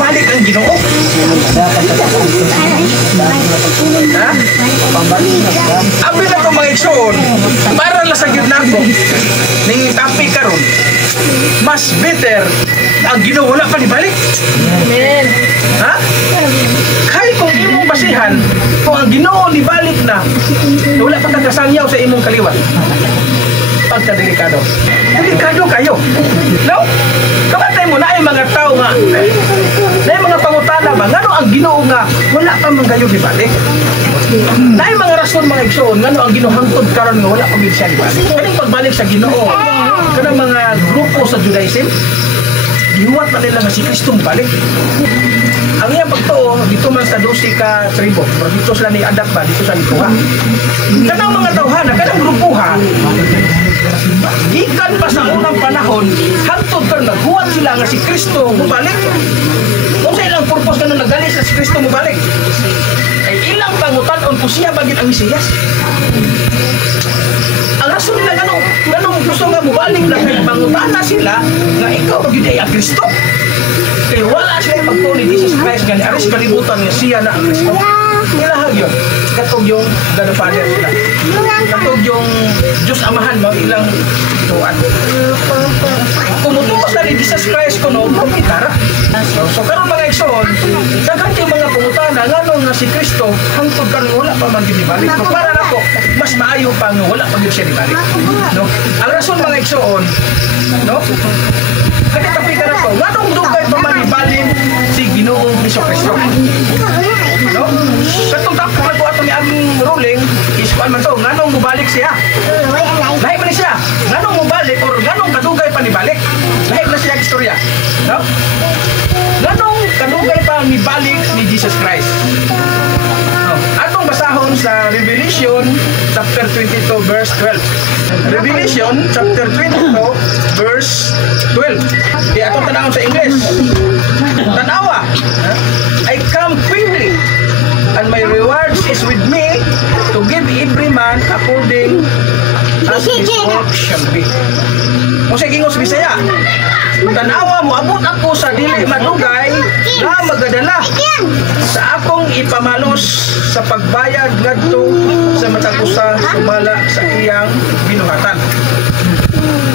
ibalik ang Ginoo. Ha? Abi na ko mga igsoon, para lang sa gidnako ning topic karon. Mas better ang Ginoo wala pa ibalik. Amen. Ha? Kaya kung imong basihan, kung ang Ginoo ibalik na, wala pa kagasangyaw sa imong kaliwat. Pagka-delikado. Delikado kayo. No? Kamatay mo na ay mga tao nga, na ay mga pangutana ba, ngano ang Ginoo nga, wala pa man kayo ibalik. Na ay mga rason mga igsoon, ngano ang Ginoo hangtod karon nga wala pa gid siya ibalik. Kaning pagbalik sa Ginoo, kanang mga grupo sa Judaism, gihuwat pa nila nga si Kristo balik. Ang iyang pagtuo, dito man sa 12 ka tribo, pero dito sila ni adapt ba, dito sa Likuha. Kanang mga tawhana, kanang grupuha, ikan pa sa unang panahon, hangtod karon naghuwat sila nga si Kristo mubalik. Kung sa ilang purpose kanang nagalis na si Kristo mubalik, ay ilang pangutan-on kung siya bagit ang Mesiyas. Ang rason nila ganong gusto nga mubalik na kay pangutana sila nga ikaw bagit ay ang Kristo. Kaya wala siya pagtuo ni Jesus Christ gani aris kalibutan nga siya na ang Kristo. Ilahag yun. Katog yung God the Father sila. Katog yung Diyos Amahan mo ilang tuwan. Tumutuos na ni Jesus Christ kuno, mapitara. So karon mga igsoon, daghan kay mga pangutana ngano nga si Kristo hangtod karon wala pa man gibalik. So para nako mas maayo pa nga wala pa gyud siya ibalik. No? Ang rason mga igsoon, no? Kaya tapita na to, nganong dugay pa man ibalin si Ginoong Jesucristo. No? Katong tapos na to ato ni aming ruling, is kuan man to, nganong mubalik siya? Lahi man siya. Nganong mubalik or nganong kadugay pa ni balik? Lahi na siya istorya. No? Nganong kadugay pa ni balik ni Jesus Christ? No? Atong basahon sa Revelation chapter 22 verse 12. Revelation chapter 22 verse 12. Di atong tanawon sa English. Tanawa. I come quickly and my reward is with me to give every man according as his work shall be. Kung sa Gingos Bisaya, tanawa mo, abot ako sa dili madugay na magadala sa akong ipamalos sa pagbayad ngadto sa matagusa sumala sa iyang binuhatan.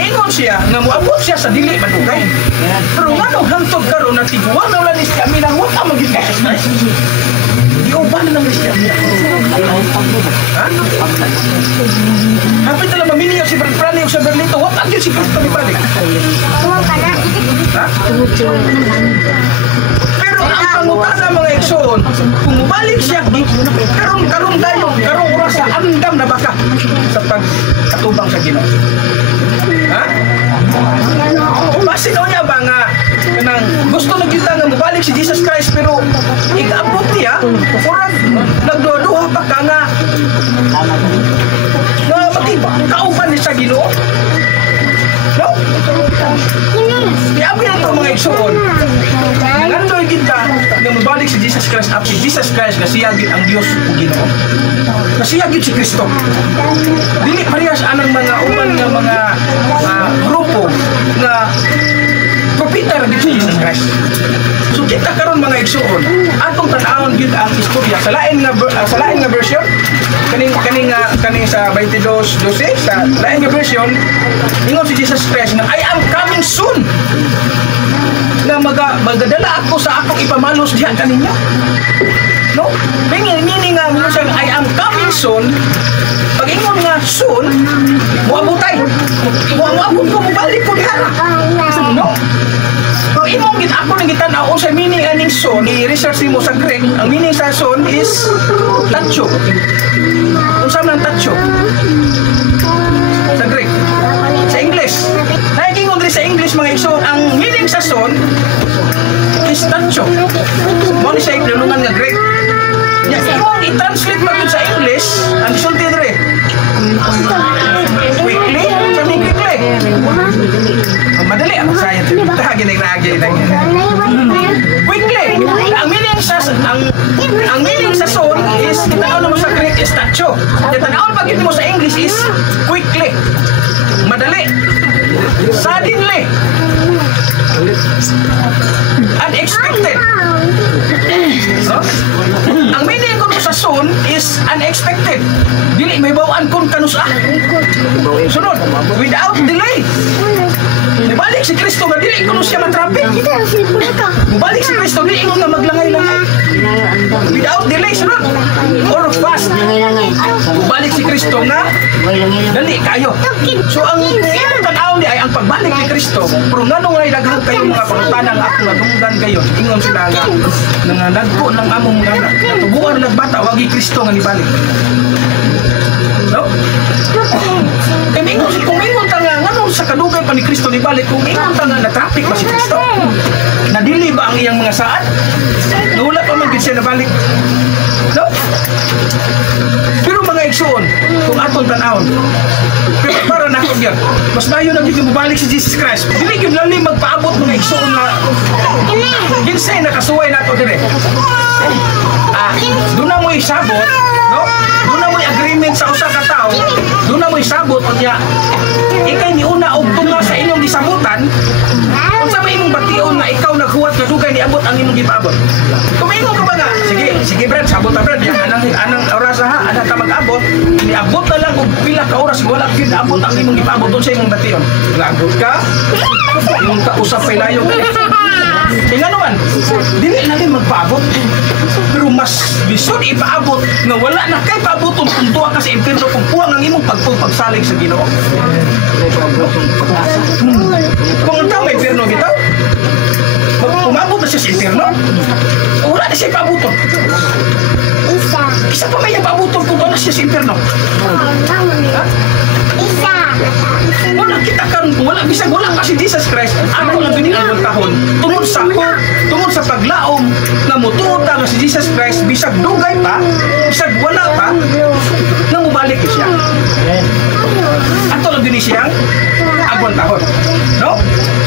Ingon siya nga moabot siya sa dili madugay. Pero nganong hangtod karon na tiguan na ulan ni siya minang wa ka maging Jesus. Iuban lang ni siya. Ha? Hapit na lang maminiyaw si Brad o sa Berlito, wa pa si Kristo ni balik. Ha? Pero ang pangutana mga igsoon, kung mubalik siya, karong tayo, karong oras sa andam na baka sa pagkatubang sa Ginoo. Ha? Masinaw niya ba nga kanang gusto na kita nga mabalik si Jesus Christ pero ikaabot niya kurang nagduha pa ka nga matiba kauban ni sa Ginoo. No? Iabi na ito mga igsoon. Nandoy kita nga mabalik si Jesus Christ after Jesus Christ nga siya ang Diyos o Ginoo. Siya gyud si Kristo. Dili parehas anang mga uban nga mga grupo nga propeta ra gyud si Jesus Christ. So kita karon mga igsoon, atong tan-awon gyud ang istorya sa lain nga version kaning sa 22:12 sa lain nga version ingon si Jesus Christ na I am coming soon. Na magadala ako sa akong ipamalos diha kaninyo. No? Meaning nga siya I am coming soon. Pag ingon nga soon, muabutay. Muabot ko mubalik ko diha. No? Pero imong gid ako nang gitan-aw sa meaning aning soon, i-research mo sa Greek. Ang meaning sa soon is tacho. Unsa man tacho? Sa Greek. Sa English. Nagingon diri sa English mga igsoon, ang meaning sa soon is tacho. Mo ni sa idulungan nga Greek. Ya, kung i-translate mo sa English, ang sulti diri. Quickly, sabi quickly. Madali ang science. Tahagin quickly. Ang meaning sa soul is tanaw mo sa Greek is tacho. Tanaw pag mo sa English is quickly. Madali. Suddenly. Unexpected. No? Ang meaning ko sa soon is unexpected. Dili may bawaan kun kanus sunod, without delay. Mubalik si Kristo nga dili kuno siya matrapik. Mubalik si Kristo dili nga maglangay-langay. Without delay sunod or fast. Mubalik si Kristo nga dali kayo. So ang imong tan-aw di ay ang pagbalik ni Kristo. Pero ngano nga daghan kayo mga pangutanan nga akong nadunggan kayo. Ingon sila nga nanganagpo ng among mga natubuan ng bata wagi Kristo nga nibalik. No? Kung ingon ta nga ngano sa kadugay pa ni Kristo nibalik, kung ingon ta nga na-traffic ba si Kristo? Nadili ba ang iyang mga saad? Wala pa man gid siya nabalik. No? Pero mga igsoon, kung atong tan-awon, pero para na ako diyan, mas mayo na gid mobalik si Jesus Christ. Dili gyud lalim magpaabot mga igsoon nga ginsay nakasuway nato dire. Doon na mo isabot, no? Doon na mo agreement sa usa ka tawo, doon na mo isabot unya. Ikay ni una og tunga sa inyong gisabutan. Unsa may imong bation nga ikaw naghuwat nga dugay niabot ang imong gipaabot? Kumingon ka ba nga? Sige Brad, sabot ta Brad. Anang oras ha, ana ka mag-abot, niabot na lang og pila ka oras wala gyud abot ang imong gipaabot unsa imong bation. Lagot ka? Imong kausap pay layo. Kaya naman, dili na rin magpaabot. Pero mas lisod ipaabot nga wala na kay paabotong puntuwa ka sa impyerno kung puwang ang imong pagpagsalig sa Ginoo. Kung ang tao may impyerno bitaw, umabot na siya sa impyerno, wala na siya paaboton. Isa pa may paaboton kung wala siya sa impyerno. Wala kita karon kung wala bisag wala kasi Jesus Christ ako lang gini ang tahon tungod sa paglaom nga mutuota nga si Jesus Christ bisag dugay pa bisag wala pa nga mubalik siya ato lang gini siyang agwan tahon, no?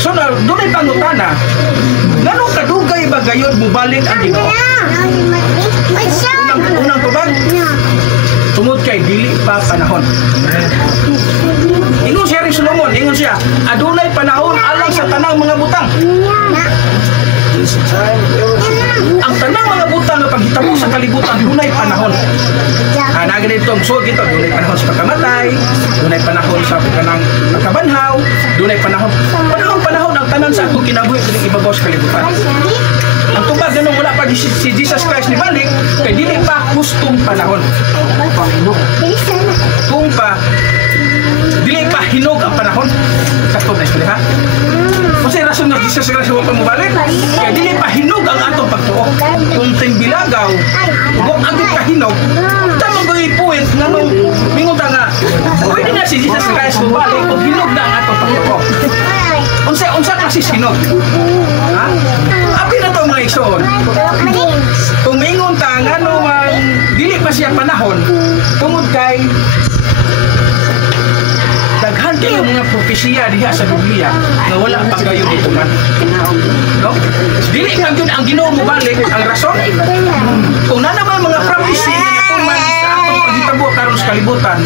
So na dunay pangutana nganong kadugay ba gayud mubalik ang Ginoo? Unang tubag tungod kay dili pa panahon. Ingon siya rin Solomon, ingon siya, adunay panahon alang sa tanang mga butang. Ang tanang mga butang na paghitabo sa kalibutan, dunay panahon. Naganitong so gito, dunay panahon sa pagkamatay, dunay panahon sa pagkabanhaw, dunay panahon. Panahon ang tanan sa atong kinabuhi kining ibabaw sa kalibutan. Ang tubag ganun wala pa si Jesus Christ ni balik, kay dili pa hustong panahon. Kung pa dili pa hinog ang panahon. Sakto na istorya ha. Kasi rason nga Jesus Christ wala pa mobalik, kay dili pa hinog ang atong pagtuo. Kung timbilagaw, kung agit ka hinog, tama ko i-point nga nung mingon ta nga, pwede na si Jesus Christ mobalik kung hinog na ang atong pagtuo. Unsa klase hinog? Ha? Abi na to mga igsoon. Kung mingon ta nga nung dili pa siya panahon, tungod kay daghan kayo mga propesiya diha sa Biblia nga wala pa kayo dito man. No? Dili ka gyud ang Ginoo mo balik ang rason. Kung na naman mga prophecy nga natuman sa atong paghitabo karon sa kalibutan,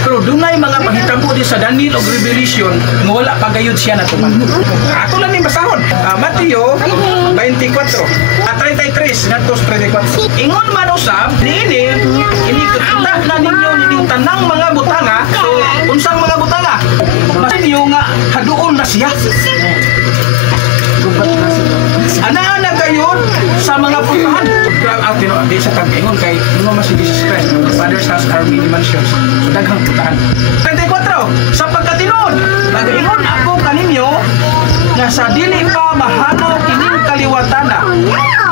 pero dunay mga paghitabo di sa Daniel ug Revelation nga wala pa gayud siya natuman. Ato lang ni basahon. Mateo 24 at 33 ngadto 34. Ingon man usab niini kita na ninyo ning tanang mga butanga. So unsang mga butanga? Mas niyo nga haduon na siya. Ana-ana kayo sa mga puntahan. Di sa tag-ingon kay mo mas si Jesus Christ. Father's house are many mansions. So daghang puntahan. 34 sa pagkatinon. Nag-ingon ako kaninyo nga sa dili pa mahalo kining kaliwatana.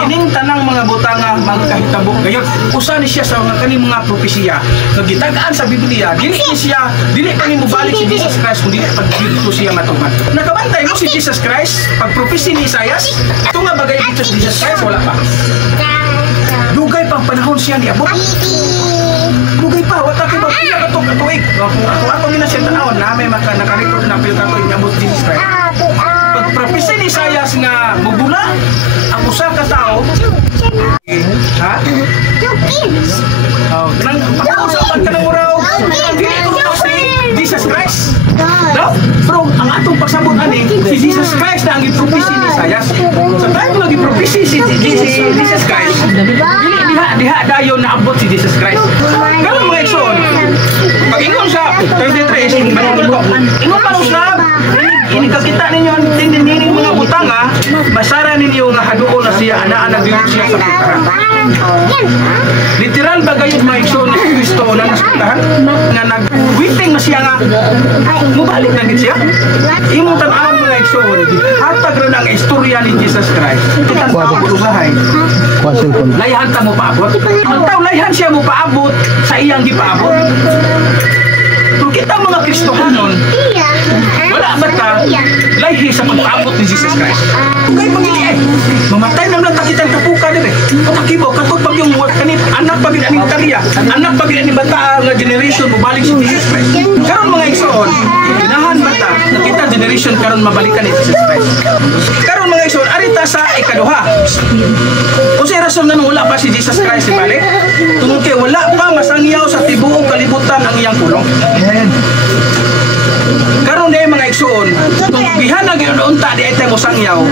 Kining tanang mga butanga magkahitabo gayon. Usa ni siya sa kaning mga propesiya nga gitagaan sa Biblia. Dili pa ni mobalik si Jesus Christ kung dili pa dito siya matuman. Nakabantay mo si Jesus Christ pag propesi ni Isaias, ito nga bagay dito si Jesus Christ wala pa. Dugay pang panahon siya niabot. Dugay pa wala kay magpila ka tong tuig. Kung ato ni na siya tanawon na may nakarecord na pila ka tuig niabot Jesus Christ. Pag propesi ni Isaias nga mubula ang usa ka tao ha? Kanang pag-usapan ka ng muraw dili ko si Jesus Christ. No? Pero ang ang atong pagsabot ani si Jesus Christ na ang gipropisi ni Isaias. Sa time nga gipropisi si Jesus Christ, diha dayon naabot si Jesus Christ. Karon mga igsoon, pag ingon sa 33 ingon pa sa ini kakita ninyo tindin mga butanga, basara ninyo nga haduol na siya ana-ana gyud siya sa putaran. Literal ba gayud mga igsoon ni Kristo na nasutahan nga nagwiting na siya nga mubalik na gid siya. Imong tan-awon mga igsoon, hatag ra ang istorya ni Jesus Christ. Tan-awon usahay. Layhan ta mo paabot. Ang taw layhan siya mo paabot sa iyang gipaabot. Kung kita mga Kristohanon, wala ba ta layhi sa pagpaabot ni Jesus Christ? Kaya pagili mamatay na lang takitan kapuka din Patakibaw, katod pag yung kanit, anak pagin aning karya, anak pagin aning bata nga generation, mabalik si Jesus Christ. Karon mga igsoon, ginahan bata, nakita generation karon mabalikan ni Jesus Christ. Karon mga igsoon, arita sa ikaduha. Kung sa rason na wala pa si Jesus Christ si balik, tungod kay wala pa masangyaw sa tibuok kalibutan ang iyang kulong. Karon day mga igsoon, kung gihanag yung unta di ay tayo sangyaw,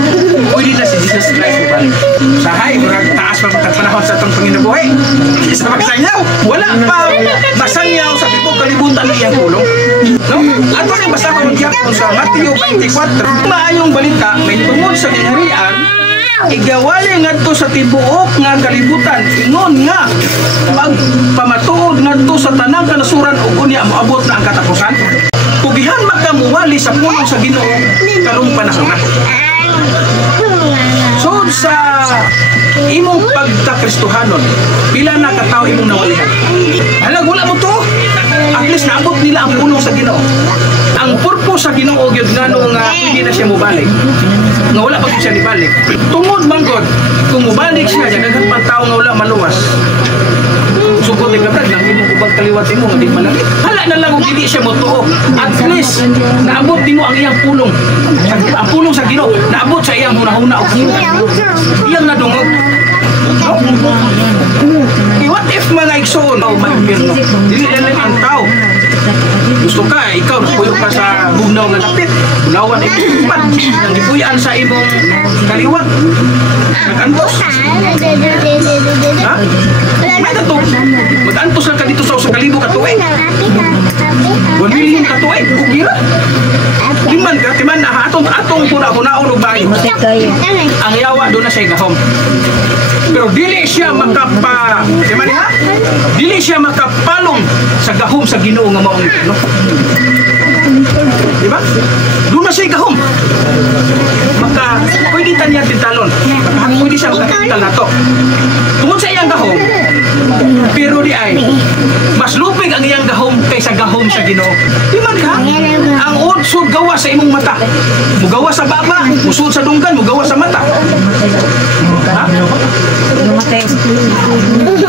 pwede na si Jesus Christ balik. Sahay, murag taas pa panahon sa itong Panginoon. Isa magsangyaw, wala pa masangyaw sa tibuok kalibutan ang iyang kulong. No? Ato na basa ko magyapon sa Mateo 24. Maayong balita, may tungod sa gingharian, igawali ngadto sa tibuok nga kalibutan, ingon nga pagpamatuod ngadto sa tanang kanasuran ug unya moabot na ang katapusan. Pugihan magkamuwali sa pulong sa Ginoo karong panahon na. So sa imong pagkakristohanon, pila na ka tawo imong nawalihan? Halag wala mo to. At least naabot nila ang pulong sa Ginoo. Ang purpose sa Ginoo gyud ngano nga hindi na siya mobalik. Nga wala pa siya nibalik. Tungod man gud kung mobalik siya daghan pa tawo nga wala maluwas. Sugod ang kabrad lang imong ubang kaliwat imo nga di malaki. Hala na lang og dili siya motuo. At least naabot nimo ang iyang pulong. Ang pulong sa Ginoo naabot sa iyang hunahuna og iyang nadungog. No? What if mga igsoon o mag-impirno? Dili lang ang tao. Gusto ka, ikaw napuyo ka sa bugnaw nga dapit. Bulawan ipupan. Nang ipuyan sa imong kaliwat. Nag-antos. Ha? May na to. Mag-antos lang ka dito sa kalibo katuig. 1 million katuig. Kukira. Liman ka. Timan na atong puna-punaon o bayo. Ang yawa doon na siya gahom. Pero dili siya dili siya makapalong sa gahom sa Ginoo nga maong no? Diba? Doon na siya gahom. Pwede tanya titalon. Pwede siya makakital na to. Tungod sa iyang gahom, pero di ay mas lupig ang iyang gahom kaysa gahom sa Ginoo. Di man ka? Ang udsod gawa sa imong mata. Mugawa sa baba, musud sa dunggan, mugawa sa mata. Ha?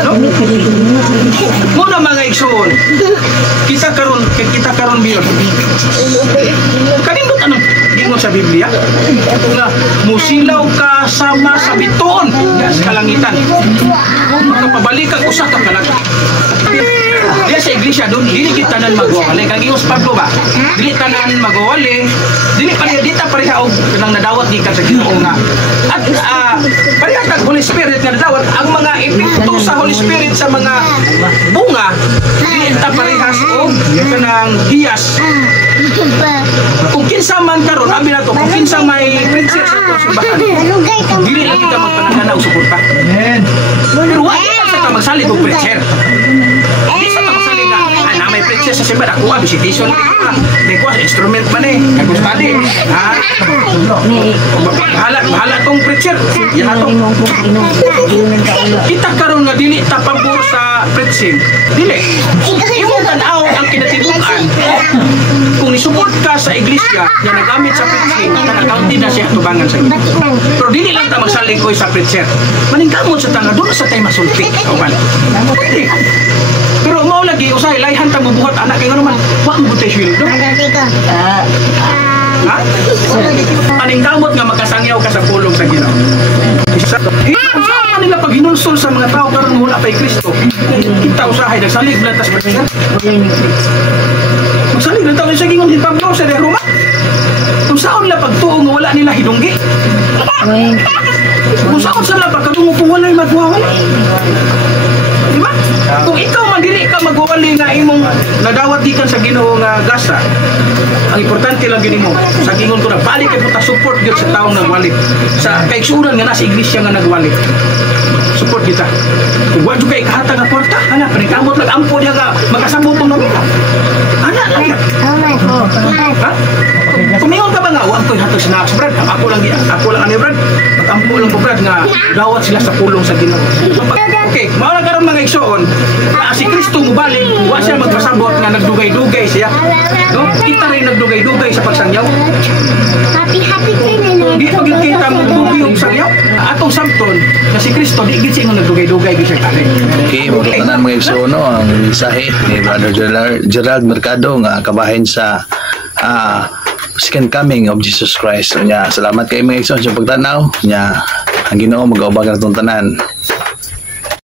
No? Muna mga igsoon, kita karon biyon. Kanindot anong gingon sa Biblia? Nga musilaw ka sama sa bituon sa kalangitan. Makapabalik ang usa ka kalangitan. Diya sa iglesia doon, dili kita tanan magwawali. Kang Ginoo Pablo ba? Dili tanan magwawali. Dili pareha og nang nadawat gikan sa Ginoo nga. At pareha kag Holy Spirit nga nadawat ang mga epekto sa Holy Spirit sa mga bunga dili ta parehas og kanang hiyas. Kung kinsa man karon abi nato, kung kinsa may prinsip sa simbahan, dili lang kita magpanagana og suporta. Amen. Pero wa kita magsalig og preacher. May preacher sa simbahan, ako visitation may kuha instrument man ako study bahala tong preacher yan ato kita karon nga dili tapabor sa preaching dili imong tan-aw ang kinatibukan kung isuport ka sa iglesia nga nagamit sa preaching nag-county na siya tubangan sa iyo pero dili lang ta magsalig koy sa preacher maningkamot sa tanga doon sa tayo masulti pero mao lagi usay layhan ta bubuhat anak kay naman wa mo butay swil do ha aning damot nga makasangyaw ka sa pulong sa Ginoo nila pag hinulsol sa mga tao karon wala pay Kristo kita usahay nagsalig lang tas magsalig lang tayo sa gingon ni Pablo sa Roma saan nila pagtuo nga wala nila hidunggi? Kung saan sila pagkatungo kung wala'y magwawali? Diba? Kung ikaw man dili ka magwawali nga imong nadawat di ka sa Ginoo nga gasa, ang importante lang gini mo, sa gingon ko na balik kay puta support gyud sa taong nagwali. Sa kaigsuran nga nasa iglesia nga nagwali. Support kita. Kung wa jud kay kahatag nga kwarta, ana panikamot lang ampo niya nga makasabot tong nabila. Ana lang. Ha? Kumingon ka ba nga, wag ko'y hatag snacks, Brad. Ako lang ani, Brad. Mag-ampo lang ko, Brad, nga dawat sila sa pulong sa Ginoo. Okay, mao na karon mga igsoon, si Kristo mo balik, wa siya magpasabot nga nagdugay-dugay siya. No? Kita rin nagdugay-dugay sa pagsangyaw. Happy Di pagit kita mo dugay og sangyaw. Atong samton na si Kristo di gid siya nagdugay-dugay gyud siya kani. Okay, tanan mga igsoon no, ang mensahe ni Brother Gerald Mercado nga kabahin sa second coming of Jesus Christ. Nya, salamat kay mga igsoon sa pagtanaw. Nya, ang Ginoo mag-aubag natong tanan.